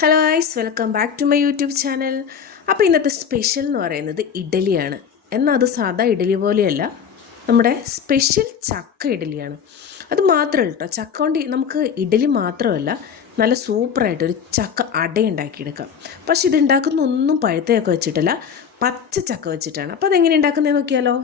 Hello guys, welcome back to my YouTube channel. അപ്പോൾ ഇന്നത്തെ special എന്ന് പറയുന്നത് ഇഡലിയാണ്. എന്നാൽ അത് സാധാ ഇഡലി പോലെയല്ല, നമ്മുടെ സ്പെഷ്യൽ ചക്ക ഇഡലിയാണ്. അത് മാത്രമല്ല കേട്ടോ, ചക്ക കൊണ്ട് നമുക്ക് ഇഡലി മാത്രമല്ല, നല്ല സൂപ്പറായിട്ടൊരു ചക്ക അട ഉണ്ടാക്കിയെടുക്കാം. പക്ഷെ ഇത് ഉണ്ടാക്കുന്ന ഒന്നും പഴുത്തയൊക്കെ വെച്ചിട്ടല്ല, പച്ച ചക്ക വെച്ചിട്ടാണ്. അപ്പോൾ അതെങ്ങനെ ഉണ്ടാക്കുന്നതെന്ന് നോക്കിയാലോ.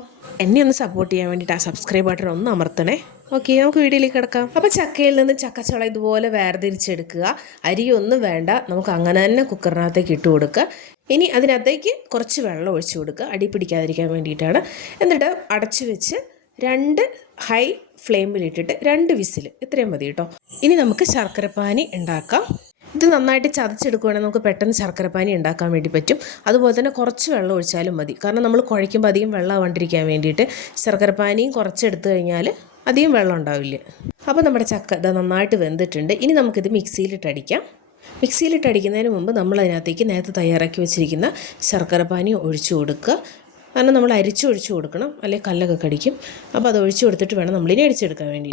എന്നെ ഒന്ന് സപ്പോർട്ട് ചെയ്യാൻ വേണ്ടിയിട്ട് ആ സബ്സ്ക്രൈബ് ബട്ടൺ ഒന്ന് അമർത്തണേ. ഓക്കെ, നമുക്ക് വീഡിയോയിലേക്ക് കിടക്കാം. അപ്പോൾ ചക്കയിൽ നിന്ന് ചക്കച്ചുള ഇതുപോലെ വേർതിരിച്ചെടുക്കുക. അരിയൊന്നും വേണ്ട, നമുക്ക് അങ്ങനെ തന്നെ കുക്കറിനകത്തേക്ക് ഇട്ട് കൊടുക്കുക. ഇനി അതിനകത്തേക്ക് കുറച്ച് വെള്ളം ഒഴിച്ചു കൊടുക്കുക, അടി പിടിക്കാതിരിക്കാൻ വേണ്ടിയിട്ടാണ്. എന്നിട്ട് അടച്ചു വെച്ച് 2 ഹൈ ഫ്ലെയിമിലിട്ടിട്ട് 2 വിസിൽ, ഇത്രയും മതി കേട്ടോ. ഇനി നമുക്ക് ശർക്കരപ്പാനി ഉണ്ടാക്കാം. ഇത് നന്നായിട്ട് ചതച്ചെടുക്കുകയാണെങ്കിൽ നമുക്ക് പെട്ടെന്ന് ശർക്കരപ്പാനി ഉണ്ടാക്കാൻ വേണ്ടി പറ്റും. അതുപോലെ തന്നെ കുറച്ച് വെള്ളം ഒഴിച്ചാലും മതി, കാരണം നമ്മൾ കുഴയ്ക്കുമ്പോൾ അധികം വെള്ളം ആവാണ്ടിരിക്കാൻ വേണ്ടിയിട്ട്. ശർക്കരപ്പാനിയും കുറച്ചെടുത്തു കഴിഞ്ഞാൽ അധികം വെള്ളം ഉണ്ടാവില്ല. അപ്പോൾ നമ്മുടെ ചക്ക ഇത് നന്നായിട്ട് വെന്തിട്ടുണ്ട്. ഇനി നമുക്കിത് മിക്സിയിലിട്ടടിക്കാം. മിക്സിയിലിട്ടടിക്കുന്നതിന് മുമ്പ് നമ്മൾ അതിനകത്തേക്ക് നേരത്തെ തയ്യാറാക്കി വെച്ചിരിക്കുന്ന ശർക്കരപ്പാനി ഒഴിച്ചു കൊടുക്കുക. കാരണം നമ്മൾ അരിച്ചൊഴിച്ചു കൊടുക്കണം, അല്ലെങ്കിൽ കല്ലൊക്കെ കടിക്കും. അപ്പോൾ അത് ഒഴിച്ചു കൊടുത്തിട്ട് വേണം നമ്മളിനി അടിച്ചെടുക്കാൻ വേണ്ടി.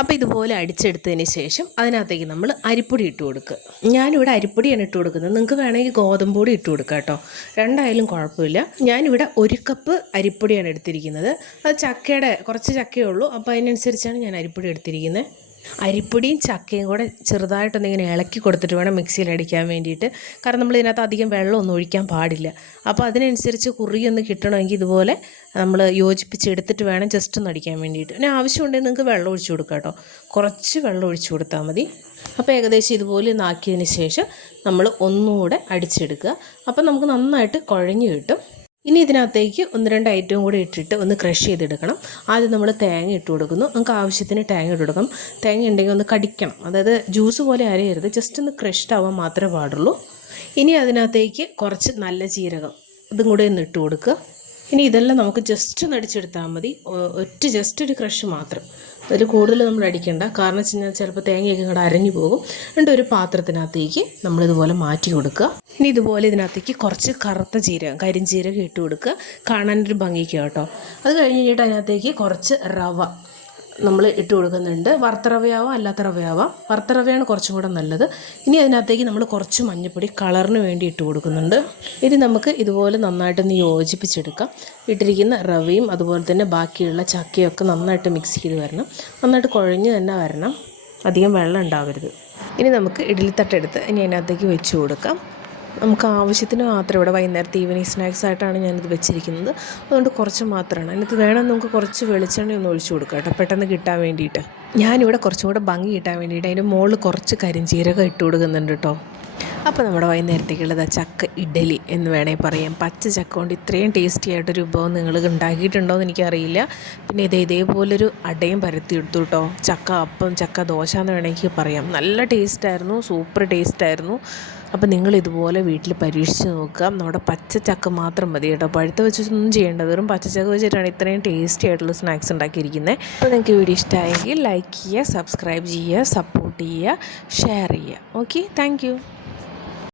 അപ്പോൾ ഇതുപോലെ അടിച്ചെടുത്തതിന് ശേഷം അതിനകത്തേക്ക് നമ്മൾ അരിപ്പൊടി ഇട്ട് കൊടുക്കുക. ഞാനിവിടെ അരിപ്പൊടിയാണ് ഇട്ട് കൊടുക്കുന്നത്. നിങ്ങൾക്ക് വേണമെങ്കിൽ ഗോതമ്പ് പൊടി ഇട്ട് കൊടുക്കുക കേട്ടോ, രണ്ടായാലും കുഴപ്പമില്ല. ഞാനിവിടെ 1 കപ്പ് അരിപ്പൊടിയാണ് എടുത്തിരിക്കുന്നത്. അത് ചക്കയുടെ കുറച്ച് ചക്കയേ ഉള്ളൂ, അപ്പോൾ അതിനനുസരിച്ചാണ് ഞാൻ അരിപ്പൊടി എടുത്തിരിക്കുന്നത്. അരിപ്പൊടിയും ചക്കയും കൂടെ ചെറുതായിട്ടൊന്നിങ്ങനെ ഇളക്കി കൊടുത്തിട്ട് വേണം മിക്സിയിൽ അടിക്കാൻ വേണ്ടിയിട്ട്. കാരണം നമ്മൾ ഇതിനകത്ത് അധികം വെള്ളമൊന്നും ഒഴിക്കാൻ പാടില്ല. അപ്പോൾ അതിനനുസരിച്ച് കുറിയൊന്ന് കിട്ടണമെങ്കിൽ ഇതുപോലെ നമ്മൾ യോജിപ്പിച്ചെടുത്തിട്ട് വേണം ജസ്റ്റ് ഒന്ന് അടിക്കാൻ വേണ്ടിയിട്ട്. പിന്നെ ആവശ്യമുണ്ടെങ്കിൽ നിങ്ങൾക്ക് വെള്ളം ഒഴിച്ചു കൊടുക്കുക കേട്ടോ, കുറച്ച് വെള്ളം ഒഴിച്ചു കൊടുത്താൽ മതി. അപ്പോൾ ഏകദേശം ഇതുപോലെ നാക്കിയതിന് ശേഷം നമ്മൾ ഒന്നുകൂടെ അടിച്ചെടുക്കുക. അപ്പോൾ നമുക്ക് നന്നായിട്ട് കുഴഞ്ഞ് കിട്ടും. ഇനി ഇതിനകത്തേക്ക് 1-2 ഐറ്റം കൂടി ഇട്ടിട്ട് ഒന്ന് ക്രഷ് ചെയ്തെടുക്കണം. ആദ്യം നമ്മൾ തേങ്ങ ഇട്ട് കൊടുക്കുന്നു. നമുക്ക് ആവശ്യത്തിന് തേങ്ങ ഇട്ട് കൊടുക്കണം. തേങ്ങ ഉണ്ടെങ്കിൽ ഒന്ന് കടിക്കണം, അതായത് ജ്യൂസ് പോലെ അരയരുത്, ജസ്റ്റ് ഒന്ന് ക്രഷ്ഡ് ആവാൻ മാത്രമേ പാടുള്ളൂ. ഇനി അതിനകത്തേക്ക് കുറച്ച് നല്ല ജീരകം ഇതും കൂടെ ഒന്ന് ഇട്ട് കൊടുക്കുക. ഇനി ഇതെല്ലാം നമുക്ക് ജസ്റ്റ് ഒന്ന് അടിച്ചെടുത്താൽ മതി, ജസ്റ്റ് ഒരു ക്രഷ് മാത്രം. അതിൽ കൂടുതൽ നമ്മൾ അടിക്കേണ്ട, കാരണം വെച്ച് കഴിഞ്ഞാൽ ചിലപ്പോൾ തേങ്ങയൊക്കെ ഇങ്ങോട്ട് അരഞ്ഞു പോകും. എന്നിട്ട് ഒരു പാത്രത്തിനകത്തേക്ക് നമ്മളിതുപോലെ മാറ്റി കൊടുക്കുക. ഇനി ഇതുപോലെ ഇതിനകത്തേക്ക് കുറച്ച് കറുത്ത ജീരകം, കരിഞ്ജീരകം ഇട്ട് കൊടുക്കുക, കാണാനൊരു ഭംഗിക്ക് കേട്ടോ. അത് കഴിഞ്ഞിട്ട് അതിനകത്തേക്ക് കുറച്ച് റവ നമ്മൾ ഇട്ട് കൊടുക്കുന്നുണ്ട്. വറുത്ത റവയാവാം അല്ലാത്ത റവയാവാം, വറുത്ത റവയാണ് കുറച്ചും കൂടെ നല്ലത്. ഇനി അതിനകത്തേക്ക് നമ്മൾ കുറച്ച് മഞ്ഞൾപ്പൊടി കളറിന് വേണ്ടി ഇട്ട് കൊടുക്കുന്നുണ്ട്. ഇനി നമുക്ക് ഇതുപോലെ നന്നായിട്ടൊന്ന് യോജിപ്പിച്ചെടുക്കാം. ഇട്ടിരിക്കുന്ന റവയും അതുപോലെ തന്നെ ബാക്കിയുള്ള ചക്കയൊക്കെ നന്നായിട്ട് മിക്സ് ചെയ്ത് വരണം, നന്നായിട്ട് കുഴഞ്ഞ് തന്നെ വരണം, അധികം വെള്ളം ഉണ്ടാവരുത്. ഇനി നമുക്ക് ഇഡ്ഡലിത്തട്ടെടുത്ത് ഇനി അതിനകത്തേക്ക് വെച്ച് കൊടുക്കാം. നമുക്ക് ആവശ്യത്തിന് മാത്രം, ഇവിടെ വൈകുന്നേരത്തെ ഈവനിങ് സ്നാക്സ് ആയിട്ടാണ് ഞാനിത് വെച്ചിരിക്കുന്നത്, അതുകൊണ്ട് കുറച്ച് മാത്രമാണ്. അതിനകത്ത് വേണം നമുക്ക് കുറച്ച് വെളിച്ചെണ്ണ ഒന്ന് ഒഴിച്ചു കൊടുക്കാം കേട്ടോ, പെട്ടെന്ന് കിട്ടാൻ വേണ്ടിയിട്ട്. ഞാനിവിടെ കുറച്ചും കൂടെ ഭംഗി കിട്ടാൻ വേണ്ടിയിട്ട് അതിൻ്റെ മുകളിൽ കുറച്ച് കരിഞ്ജീരകം ഇട്ട് കൊടുക്കുന്നുണ്ട് കേട്ടോ. അപ്പോൾ നമ്മുടെ വൈകുന്നേരത്തേക്കുള്ളത് ചക്ക ഇഡലി എന്ന് വേണമെങ്കിൽ പറയാം. പച്ച ചക്ക കൊണ്ട് ഇത്രയും ടേസ്റ്റി ആയിട്ടൊരു വിഭവം നിങ്ങൾ ഉണ്ടാക്കിയിട്ടുണ്ടോ എന്ന് എനിക്കറിയില്ല. പിന്നെ ഇതേപോലൊരു അടയും പരത്തിയെടുത്തു കേട്ടോ. ചക്ക അപ്പം, ചക്ക ദോശ എന്ന് വേണമെങ്കിൽ പറയാം. നല്ല ടേസ്റ്റായിരുന്നു, സൂപ്പർ ടേസ്റ്റായിരുന്നു. അപ്പോൾ നിങ്ങൾ ഇതുപോലെ വീട്ടിൽ പരീക്ഷിച്ച് നോക്കുക. നമ്മുടെ പച്ച ചക്ക മാത്രം മതി കേട്ടോ, പഴുത്ത വെച്ചൊന്നും ചെയ്യേണ്ട, വെറും പച്ചച്ചക്ക വെച്ചിട്ടാണ് ഇത്രയും ടേസ്റ്റി ആയിട്ടുള്ള സ്നാക്സ് ഉണ്ടാക്കിയിരിക്കുന്നത്. അപ്പോൾ നിങ്ങൾക്ക് വീഡിയോ ഇഷ്ടമായെങ്കിൽ ലൈക്ക് ചെയ്യുക, സബ്സ്ക്രൈബ് ചെയ്യുക, സപ്പോർട്ട് ചെയ്യുക, ഷെയർ ചെയ്യുക. Okay, thank